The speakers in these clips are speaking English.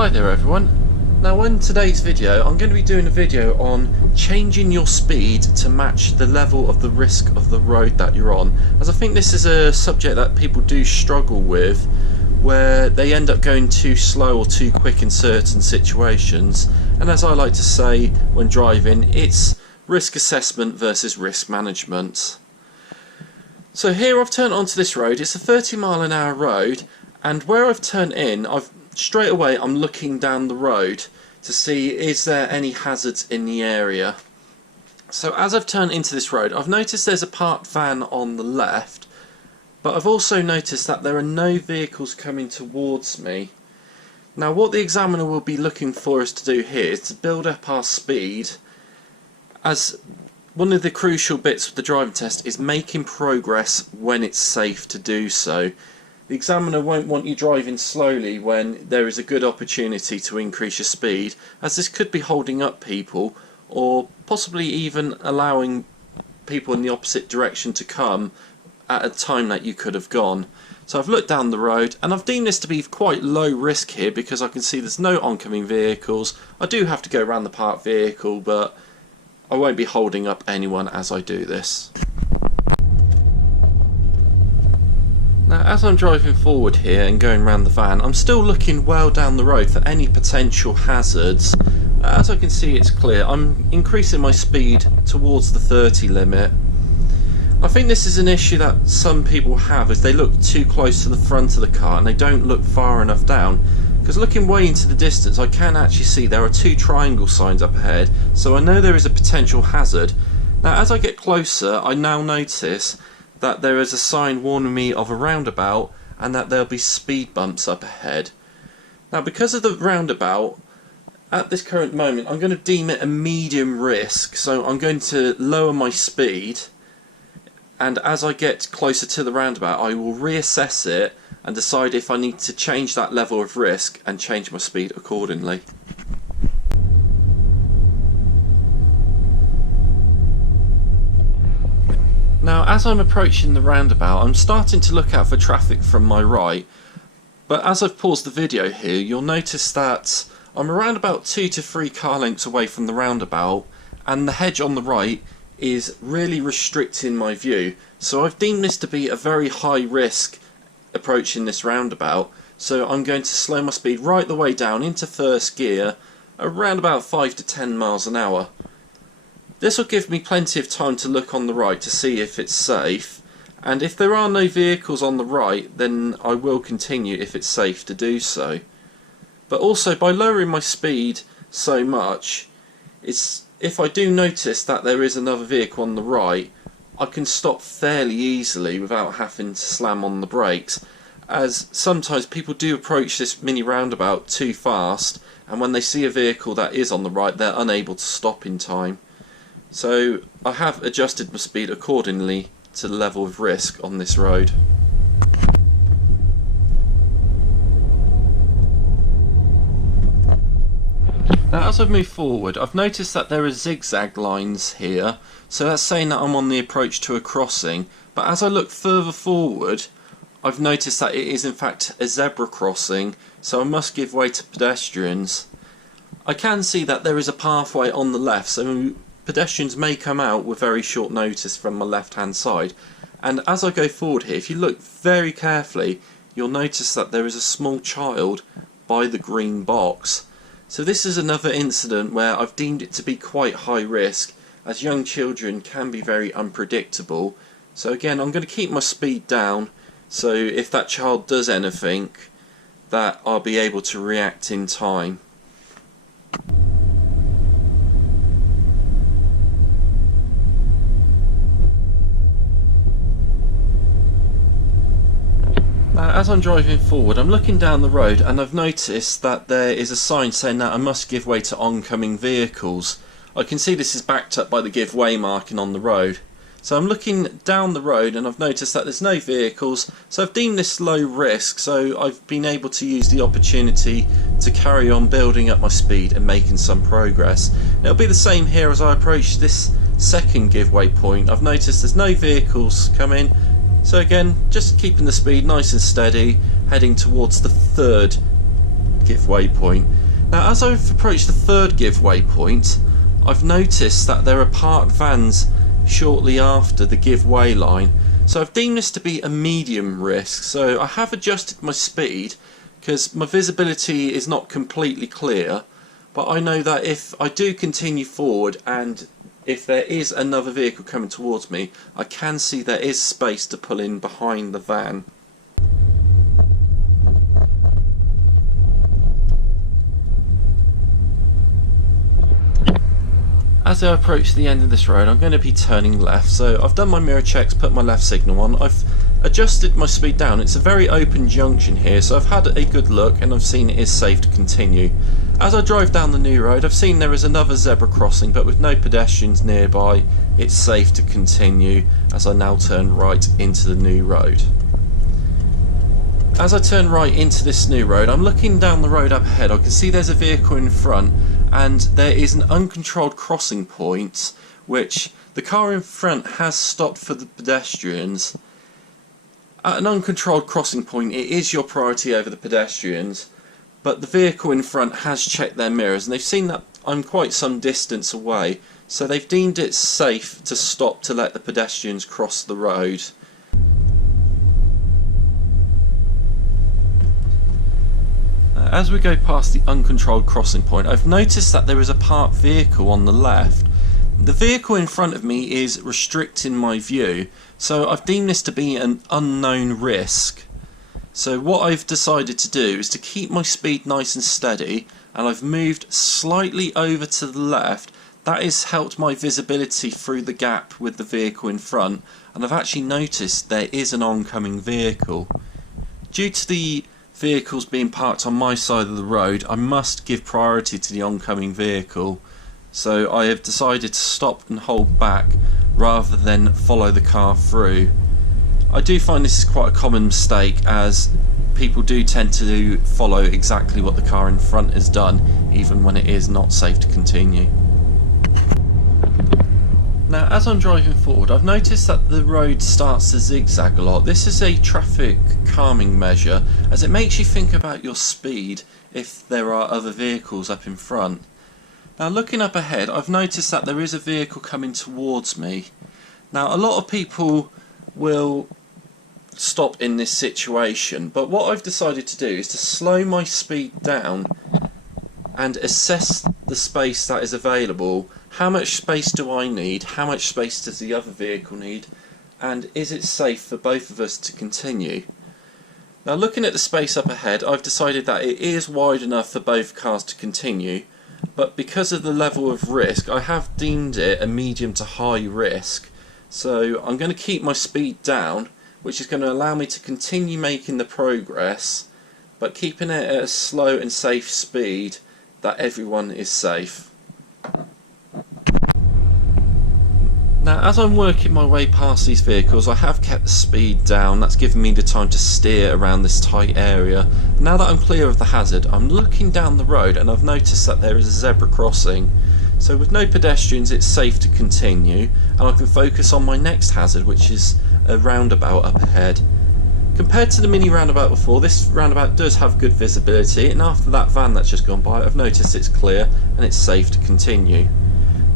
Hi there everyone. Now in today's video I'm going to be doing a video on changing your speed to match the level of the risk of the road that you're on, as I think this is a subject that people do struggle with, where they end up going too slow or too quick in certain situations. And as I like to say when driving, it's risk assessment versus risk management. So here I've turned onto this road. It's a 30-mile-an-hour road, and where I've turned in, straight away I'm looking down the road to see is there any hazards in the area. So as I've turned into this road, I've noticed there's a parked van on the left, but I've also noticed that there are no vehicles coming towards me. Now what the examiner will be looking for us to do here is to build up our speed, as one of the crucial bits of the driving test is making progress when it's safe to do so. The examiner won't want you driving slowly when there is a good opportunity to increase your speed, as this could be holding up people or possibly even allowing people in the opposite direction to come at a time that you could have gone. So I've looked down the road and I've deemed this to be quite low risk here because I can see there's no oncoming vehicles. I do have to go around the parked vehicle, but I won't be holding up anyone as I do this. Now as I'm driving forward here and going around the van, I'm still looking well down the road for any potential hazards. As I can see, it's clear. I'm increasing my speed towards the 30 limit. I think this is an issue that some people have, is they look too close to the front of the car and they don't look far enough down. Because looking way into the distance, I can actually see there are two triangle signs up ahead, so I know there is a potential hazard. Now as I get closer, I now notice that there is a sign warning me of a roundabout and that there'll be speed bumps up ahead. Now because of the roundabout, at this current moment I'm going to deem it a medium risk, so I'm going to lower my speed, and as I get closer to the roundabout I will reassess it and decide if I need to change that level of risk and change my speed accordingly. Now as I'm approaching the roundabout, I'm starting to look out for traffic from my right, but as I've paused the video here, you'll notice that I'm around about 2 to 3 car lengths away from the roundabout, and the hedge on the right is really restricting my view. So I've deemed this to be a very high risk approaching this roundabout, so I'm going to slow my speed right the way down into first gear, around about 5 to 10 miles an hour. This will give me plenty of time to look on the right to see if it's safe, and if there are no vehicles on the right, then I will continue if it's safe to do so. But also by lowering my speed so much, if I do notice that there is another vehicle on the right, I can stop fairly easily without having to slam on the brakes, as sometimes people do approach this mini roundabout too fast, and when they see a vehicle that is on the right, they're unable to stop in time. So I have adjusted my speed accordingly to the level of risk on this road. Now as I've moved forward, I've noticed that there are zigzag lines here, so that's saying that I'm on the approach to a crossing, but as I look further forward, I've noticed that it is in fact a zebra crossing, so I must give way to pedestrians. I can see that there is a pathway on the left, so pedestrians may come out with very short notice from my left hand side, and as I go forward here, if you look very carefully, you'll notice that there is a small child by the green box. So this is another incident where I've deemed it to be quite high risk, as young children can be very unpredictable. So again, I'm going to keep my speed down, so if that child does anything, that I'll be able to react in time. Now as I'm driving forward, I'm looking down the road and I've noticed that there is a sign saying that I must give way to oncoming vehicles. I can see this is backed up by the give way marking on the road. So I'm looking down the road and I've noticed that there's no vehicles, so I've deemed this low risk, so I've been able to use the opportunity to carry on building up my speed and making some progress. It'll be the same here as I approach this second give way point. I've noticed there's no vehicles coming, so again, just keeping the speed nice and steady, heading towards the third giveaway point. Now as I've approached the third giveaway point, I've noticed that there are parked vans shortly after the giveaway line. So I've deemed this to be a medium risk. So I have adjusted my speed because my visibility is not completely clear, but I know that if I do continue forward and if there is another vehicle coming towards me, I can see there is space to pull in behind the van. As I approach the end of this road, I'm going to be turning left, so I've done my mirror checks, put my left signal on, I've adjusted my speed down. It's a very open junction here, so I've had a good look and I've seen it is safe to continue. As I drive down the new road, I've seen there is another zebra crossing, but with no pedestrians nearby, it's safe to continue as I now turn right into the new road. As I turn right into this new road, I'm looking down the road up ahead. I can see there's a vehicle in front and there is an uncontrolled crossing point which the car in front has stopped for the pedestrians. At an uncontrolled crossing point, it is your priority over the pedestrians, but the vehicle in front has checked their mirrors and they've seen that I'm quite some distance away, so they've deemed it safe to stop to let the pedestrians cross the road. As we go past the uncontrolled crossing point, I've noticed that there is a parked vehicle on the left. The vehicle in front of me is restricting my view, so I've deemed this to be an unknown risk. So what I've decided to do is to keep my speed nice and steady, and I've moved slightly over to the left. That has helped my visibility through the gap with the vehicle in front, and I've actually noticed there is an oncoming vehicle. Due to the vehicles being parked on my side of the road, I must give priority to the oncoming vehicle, so I have decided to stop and hold back rather than follow the car through. I do find this is quite a common mistake, as people do tend to follow exactly what the car in front has done, even when it is not safe to continue. Now as I'm driving forward, I've noticed that the road starts to zigzag a lot. This is a traffic calming measure, as it makes you think about your speed if there are other vehicles up in front. Now looking up ahead, I've noticed that there is a vehicle coming towards me. Now a lot of people will stop in this situation, but what I've decided to do is to slow my speed down and assess the space that is available. How much space do I need? How much space does the other vehicle need? And is it safe for both of us to continue? Now looking at the space up ahead, I've decided that it is wide enough for both cars to continue, but because of the level of risk, I have deemed it a medium to high risk. So I'm going to keep my speed down, which is going to allow me to continue making the progress, but keeping it at a slow and safe speed that everyone is safe. Now as I'm working my way past these vehicles, I have kept the speed down. That's given me the time to steer around this tight area. Now that I'm clear of the hazard, I'm looking down the road and I've noticed that there is a zebra crossing. So with no pedestrians, it's safe to continue, and I can focus on my next hazard, which is a roundabout up ahead. Compared to the mini roundabout before, this roundabout does have good visibility, and after that van that's just gone by, I've noticed it's clear and it's safe to continue.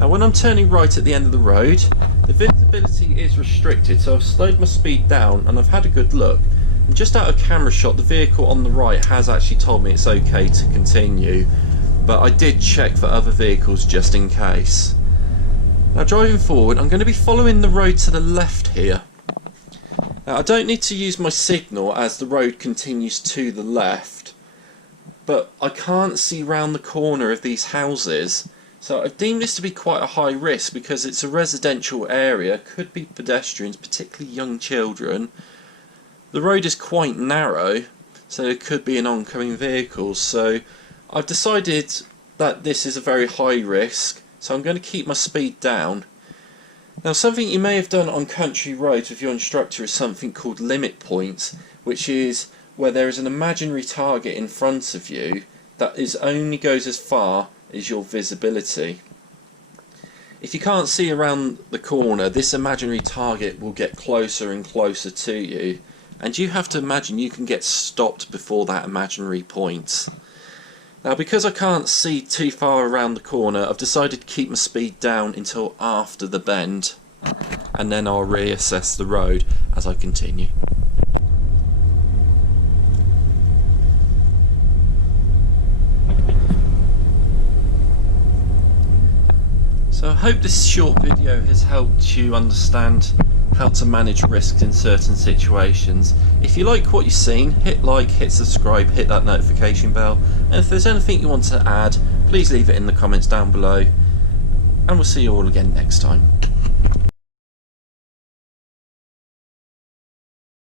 Now when I'm turning right at the end of the road, the visibility is restricted, so I've slowed my speed down and I've had a good look. And just out of camera shot, the vehicle on the right has actually told me it's okay to continue, but I did check for other vehicles just in case. Now driving forward, I'm going to be following the road to the left here. Now I don't need to use my signal as the road continues to the left, but I can't see round the corner of these houses. So I've deemed this to be quite a high risk because it's a residential area, could be pedestrians, particularly young children. The road is quite narrow, so there could be an oncoming vehicle. So I've decided that this is a very high risk, so I'm going to keep my speed down. Now something you may have done on country roads with your instructor is something called limit points, which is where there is an imaginary target in front of you that only goes as far is your visibility. If you can't see around the corner, this imaginary target will get closer and closer to you, and you have to imagine you can get stopped before that imaginary point. Now, because I can't see too far around the corner, I've decided to keep my speed down until after the bend, and then I'll reassess the road as I continue. So I hope this short video has helped you understand how to manage risks in certain situations. If you like what you've seen, hit like, hit subscribe, hit that notification bell, and if there's anything you want to add, please leave it in the comments down below, and we'll see you all again next time.